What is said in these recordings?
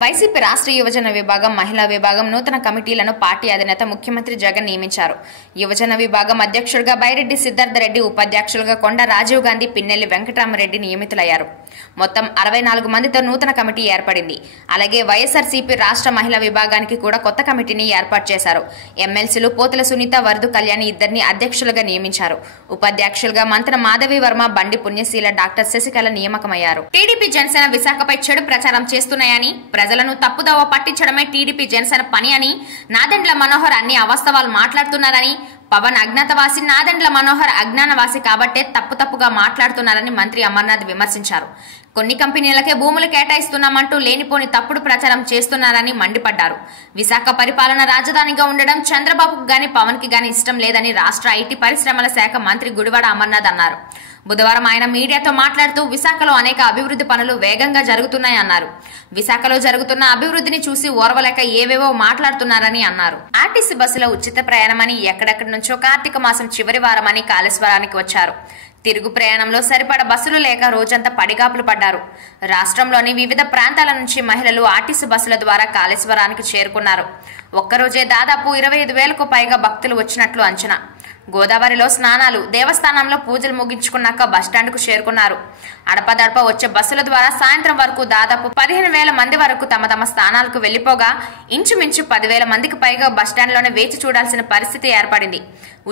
YCP రాష్ట్ర యువజన విభాగం మహిళా విభాగం నూతన కమిటీలను పార్టీ అధినేత ముఖ్యమంత్రి జగన్ నియమించారు. యువజన విభాగం అధ్యక్షుడిగా బైరెడ్డి సిద్ధార్థ రెడ్డి, ఉపాధ్యక్షులుగా కొండ రాజీవ్ గాంధీ, పిన్నెల్లి వెంకటరామరెడ్డి నియమితులయ్యారు. మొత్తం 64 మందితో నూతన కమిటీ ఏర్పడింది. అలాగే వైఎస్ఆర్సీపీ రాష్ట్ర మహిళా విభాగానికి కూడా కొత్త కమిటీని ఏర్పాటు చేశారు. ఎమ్మెల్సీలు పోతుల సునీత, వరదు కళ్యాణి ఇద్దరిని అధ్యక్షులుగా నియమించారు. ఉపాధ్యక్షులుగా మంత్రి మాధవి వర్మ, బండి పుణ్యశీల, డాక్టర్ శశికళ నియామకమయ్యారు. టీడీపీ జనసేన విశాఖపై చెడు ప్రచారం చేస్తున్నాయని, ప్రజలను తప్పుదోవ పట్టించడమే టీడీపీ జనసేన పని అని నాదెండ్ల మనోహర్ అన్ని అవాస్తవాలు మాట్లాడుతున్నారని, పవన్ అజ్ఞాతవాసి, నాదెండ్ల మనోహర్ అజ్ఞానవాసి కాబట్టే తప్పుగా మాట్లాడుతున్నారని మంత్రి అమర్నాథ్ విమర్శించారు. కొన్ని కంపెనీలకే భూములు కేటాయిస్తున్నామంటూ లేనిపోని తప్పుడు ప్రచారం చేస్తున్నారని మండిపడ్డారు. విశాఖ పరిపాలన రాజధానిగా ఉండడం చంద్రబాబుకు గాని పవన్ కి గాని ఇష్టం లేదని రాష్ట్ర ఐటీ పరిశ్రమల శాఖ మంత్రి గుడివాడ అమర్నాథ్ అన్నారు. బుధవారం ఆయన మీడియాతో మాట్లాడుతూ విశాఖలో అనేక అభివృద్ధి పనులు వేగంగా జరుగుతున్నాయన్నారు. విశాఖలో జరుగుతున్న అభివృద్ధిని చూసి ఓర్వలేక ఏవేవో మాట్లాడుతున్నారని అన్నారు. ఆర్టీసీ బస్సులో ఉచిత ప్రయాణమని, ఎక్కడెక్కడి నుంచో కార్తీక మాసం చివరి వారమని కాళేశ్వరానికి వచ్చారు. తిరుగు ప్రయాణంలో సరిపడ బస్సులు లేక రోజంతా పడిగాపులు పడ్డారు. రాష్ట్రంలోని వివిధ ప్రాంతాల నుంచి మహిళలు ఆర్టీసీ బస్సుల ద్వారా కాళేశ్వరానికి చేరుకున్నారు. ఒక్కరోజే దాదాపు 25,000కు పైగా భక్తులు వచ్చినట్లు అంచనా. గోదావరిలో స్నానాలు, దేవస్థానంలో పూజలు ముగించుకున్నాక బస్టాండ్కు చేరుకున్నారు. అడపదడప వచ్చే బస్సుల ద్వారా సాయంత్రం వరకు దాదాపు 15,000 మంది వరకు తమ స్థానాలకు వెళ్లిపోగా ఇంచుమించు 10,000 మందికి పైగా బస్టాండ్లోనే వేచి చూడాల్సిన పరిస్థితి ఏర్పడింది.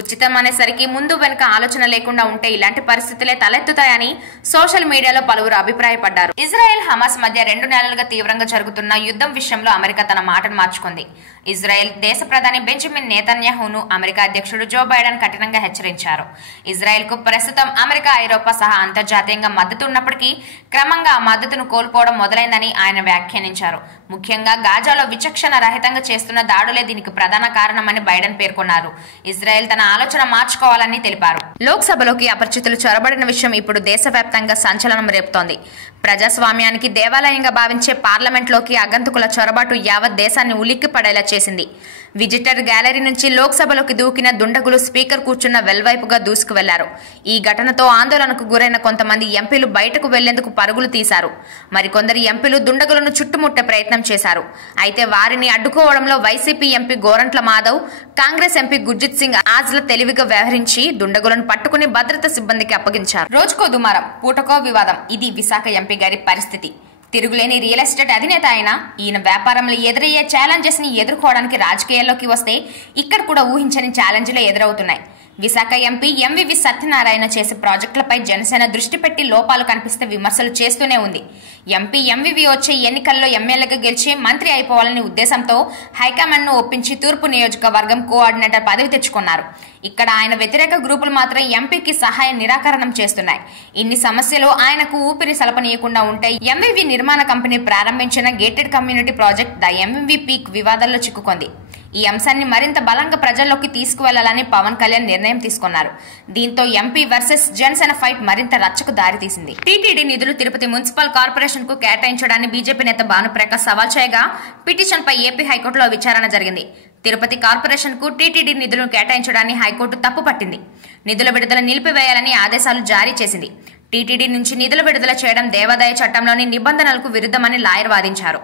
ఉచితం అనేసరికి ముందు వెనుక ఆలోచన లేకుండా ఉంటే ఇలాంటి పరిస్థితులే తలెత్తుతాయని సోషల్ మీడియాలో పలువురు అభిప్రాయపడ్డారు. ఇజ్రాయెల్ హమాస్ మధ్య 2 నెలలుగా తీవ్రంగా జరుగుతున్న యుద్ధం విషయంలో అమెరికా తన మాటను మార్చుకుంది. ఇజ్రాయెల్ దేశ ప్రధాని బెంజమిన్ నేతన్యాహును అమెరికా అధ్యక్షుడు జో బైడెన్ కఠినంగా హెచ్చరించారు. ఇజ్రాయెల్ కు ప్రస్తుతం అమెరికా, ఐరోపా సహా అంతర్జాతీయంగా మద్దతు ఉన్నప్పటికీ క్రమంగా ఆ మద్దతును కోల్పోవడం మొదలైందని ఆయన వ్యాఖ్యానించారు. ముఖ్యంగా గాజాలో విచక్షణ రహితంగా చేస్తున్న దాడులే దీనికి ప్రధాన కారణమని బైడెన్ పేర్కొన్నారు. ఇజ్రాయెల్ తన ఆలోచన మార్చుకోవాలని తెలిపారు. లోక్సభలోకి అపరిచితులు చొరబడిన విషయం ఇప్పుడు దేశవ్యాప్తంగా సంచలనం రేపుతోంది. ప్రజాస్వామ్యానికి దేవాలయంగా భావించే పార్లమెంట్లోకి ఆగంతుకుల చొరబాటు యావత్ దేశాన్ని ఉలిక్కి పడేలా చేసింది. విజిటర్ గ్యాలరీ నుంచి లోక్సభలోకి దూకిన దుండగులు స్పీకర్ కూర్చున్న వెల్వైపుగా దూసుకు వెళ్లారు. ఈ ఘటనతో ఆందోళనకు గురైన కొంతమంది ఎంపీలు బయటకు వెళ్లేందుకు పరుగులు తీశారు. మరికొందరు ఎంపీలు దుండగులను చుట్టుముట్టే ప్రయత్నం చేశారు. అయితే వారిని అడ్డుకోవడంలో వైసీపీ ఎంపీ గోరంట్ల మాధవ్, కాంగ్రెస్ ఎంపీ గుర్జిత్ సింగ్ ఆజ్ల తెలివిగా వ్యవహరించి దుండగులను పట్టుకుని భద్రతా సిబ్బందికి అప్పగించారు. రోజుకో దుమారం, పూటకో వివాదం. ఇది విశాఖ ఎంపీ గారి పరిస్థితి. తిరుగులేని రియల్ ఎస్టేట్ అధినేత అయినా ఈయన వ్యాపారంలో ఎదురయ్యే ఛాలెంజెస్ ని ఎదుర్కోవడానికి రాజకీయాల్లోకి వస్తే ఇక్కడ కూడా ఊహించని ఛాలెంజ్లు ఎదురవుతున్నాయి. విశాఖ ఎంపీ ఎంవివి సత్యనారాయణ చేసే ప్రాజెక్టులపై జనసేన దృష్టి పెట్టి లోపాలు కనిపిస్తే విమర్శలు చేస్తూనే ఉంది. ఎంపీ ఎంవివి వచ్చే ఎన్నికల్లో ఎమ్మెల్యేగా గెలిచి మంత్రి అయిపోవాలనే ఉద్దేశంతో హైకమాండ్ ను ఒప్పించి తూర్పు నియోజకవర్గం కోఆర్డినేటర్ పదవి తెచ్చుకున్నారు. ఇక్కడ ఆయన వ్యతిరేక గ్రూపులు మాత్రం ఎంపీకి సహాయ నిరాకరణం చేస్తున్నాయి. ఇన్ని సమస్యలు ఆయనకు ఊపిరి సలపనీయకుండా ఉంటే ఎంవివి నిర్మాణ కంపెనీ ప్రారంభించిన gated community project the MVV peak వివాదాల్లో చిక్కుకుంది. ఈ అంశాన్ని మరింత బలంగా ప్రజల్లోకి తీసుకువెళ్లాలని పవన్ కళ్యాణ్ నిర్ణయం తీసుకున్నారు. దీంతో ఎంపీ వర్సెస్ జనసేన ఫైట్ మరింత రచ్చకు దారితీసింది. టీటీడీ నిధులు తిరుపతి మున్సిపల్ కార్పొరేషన్ కు కేటాయించడాన్ని బీజేపీ నేత భానుప్రకాష్ సవాల్ చేయగా పిటిషన్ పై ఏపీ హైకోర్టులో విచారణ జరిగింది. తిరుపతి కార్పొరేషన్ కు టీటీడీ నిధులను కేటాయించడాన్ని హైకోర్టు తప్పుపట్టింది. నిధుల విడుదల నిలిపివేయాలని ఆదేశాలు జారీ చేసింది. టీటీడీ నుంచి నిధుల విడుదల చేయడం దేవాదాయ చట్టంలోని నిబంధనలకు విరుద్ధమని లాయర్ వాదించారు.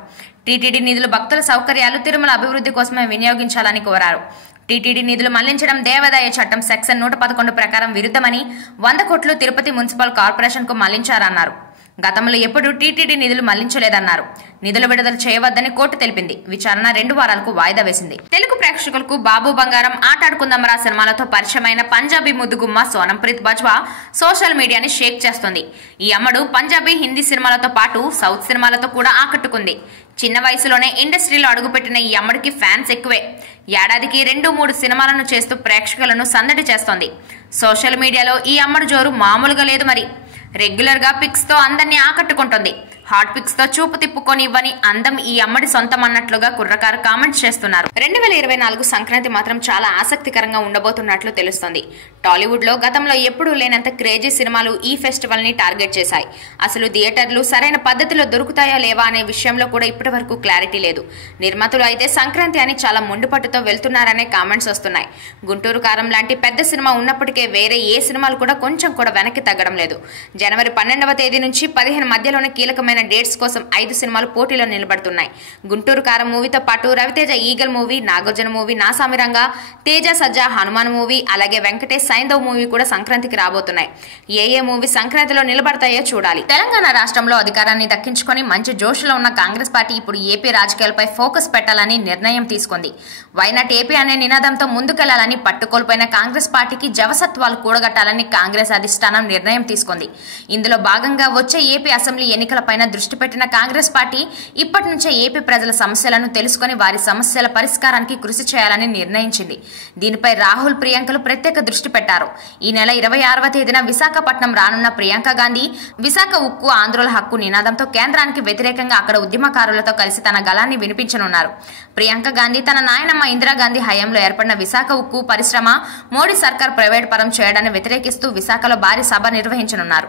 టీటీడీ నిధులు భక్తుల సౌకర్యాలు, తిరుమల అభివృద్ధి కోసమే వినియోగించాలని కోరారు. టీటీడీ నిధులు మళ్లించడం దేవాదాయ చట్టం సెక్షన్ 111 ప్రకారం విరుద్ధమని 100 కోట్లు తిరుపతి మున్సిపల్ కార్పొరేషన్ కు మళ్లించారన్నారు. గతంలో ఎప్పుడూ టీటీడీ నిధులు మళ్లించలేదన్నారు. నిధుల విడుదల చేయవద్దని కోర్టు తెలిపింది. విచారణ 2 వారాలకు వాయిదా వేసింది. తెలుగు ప్రేక్షకులకు బాబు బంగారం, ఆటాడుకుందాంరా సినిమాలతో పరిచయమైన పంజాబీ ముద్దుగుమ్మ సోనంప్రీత్ బజ్వా సోషల్ మీడియాని షేక్ చేస్తోంది. ఈ అమ్మడు పంజాబీ, హిందీ సినిమాలతో పాటు సౌత్ సినిమాలతో కూడా ఆకట్టుకుంది. చిన్న వయసులోనే ఇండస్ట్రీలో అడుగుపెట్టిన ఈ అమ్మడికి ఫ్యాన్స్ ఎక్కువే. ఏడాదికి 2-3 సినిమాలను చేస్తూ ప్రేక్షకులను సందడి చేస్తోంది. సోషల్ మీడియాలో ఈ అమ్మడు జోరు మామూలుగా లేదు మరి. రెగ్యులర్ గా పిక్స్ తో అందరినీ ఆకట్టుకుంటుంది. హాట్ పిక్స్ తో చూపు తిప్పుకొని ఇవ్వని అందం ఈ అమ్మడి సొంతం అన్నట్లుగా కుర్రకారు కామెంట్స్ చేస్తున్నారు. 2024 సంక్రాంతి మాత్రం చాలా ఆసక్తికరంగా ఉండబోతున్నట్లు తెలుస్తోంది. టాలీవుడ్ లో గతంలో ఎప్పుడూ లేనంత క్రేజీ సినిమాలు ఈ ఫెస్టివల్ ని టార్గెట్ చేశాయి. అసలు థియేటర్లు సరైన పద్ధతిలో దొరుకుతాయా లేవా అనే విషయంలో కూడా ఇప్పటి వరకు క్లారిటీ లేదు. నిర్మాతలు అయితే సంక్రాంతి అని చాలా మొండిపట్టుతో వెళ్తున్నారనే కామెంట్స్ వస్తున్నాయి. గుంటూరు కారం లాంటి పెద్ద సినిమా ఉన్నప్పటికే వేరే ఏ సినిమాలు కూడా కొంచెం కూడా వెనక్కి తగ్గడం లేదు. జనవరి 12వ తేదీ నుంచి 15 మధ్యలోనే కీలకమైన విడుదలైన డేట్స్ కోసం 5 సినిమాలు పోటీలో నిలబడుతున్నాయి. గుంటూరు కారం మూవీతో పాటు Ravi Teja eagle movie, Nagarjuna movie Naa Saami Ranga, Teja Sajja Hanuman movie, అలాగే వెంకటేష్ సైంధవ్ మూవీ కూడా సంక్రాంతికి రాబోతున్నాయి. ఏ మూవీ సంక్రాంతిలో నిలబడతాయో చూడాలి. తెలంగాణ రాష్ట్రంలో అధికారాన్ని దక్కించుకొని మంచి జోష్లో ఉన్న కాంగ్రెస్ పార్టీ ఇప్పుడు ఏపీ రాజకీయాలపై ఫోకస్ పెట్టాలని నిర్ణయం తీసుకుంది. వైనాట్ ఏపీ అనే నినాదంతో ముందుకెళ్లాలని పట్టుకోల్పోయిన కాంగ్రెస్ పార్టీకి జవసత్వాలు కూడగట్టాలని కాంగ్రెస్ అధిష్టానం నిర్ణయం తీసుకుంది. ఇందులో భాగంగా వచ్చే ఏపీ అసెంబ్లీ ఎన్నికలపైన దృష్టి పెట్టిన కాంగ్రెస్ పార్టీ ఇప్పటి నుంచే ఏపీ ప్రజల సమస్యలను తెలుసుకుని వారి సమస్యల పరిష్కారానికి కృషి చేయాలని నిర్ణయించింది. దీనిపై రాహుల్, ప్రియాంకలు ప్రత్యేక దృష్టి పెట్టారు. ఈ నెల 26వ తేదీన విశాఖపట్నం రానున్న ప్రియాంక గాంధీ విశాఖ ఉక్కు ఆంధ్రుల హక్కు నినాదంతో కేంద్రానికి వ్యతిరేకంగా అక్కడ ఉద్యమకారులతో కలిసి తన గళాన్ని వినిపించనున్నారు. ప్రియాంక గాంధీ తన నాయనమ్మ ఇందిరాగాంధీ హయాంలో ఏర్పడిన విశాఖ ఉక్కు పరిశ్రమ మోడీ సర్కార్ ప్రైవేట్ పరం చేయడాన్ని వ్యతిరేకిస్తూ విశాఖలో భారీ సభ నిర్వహించనున్నారు.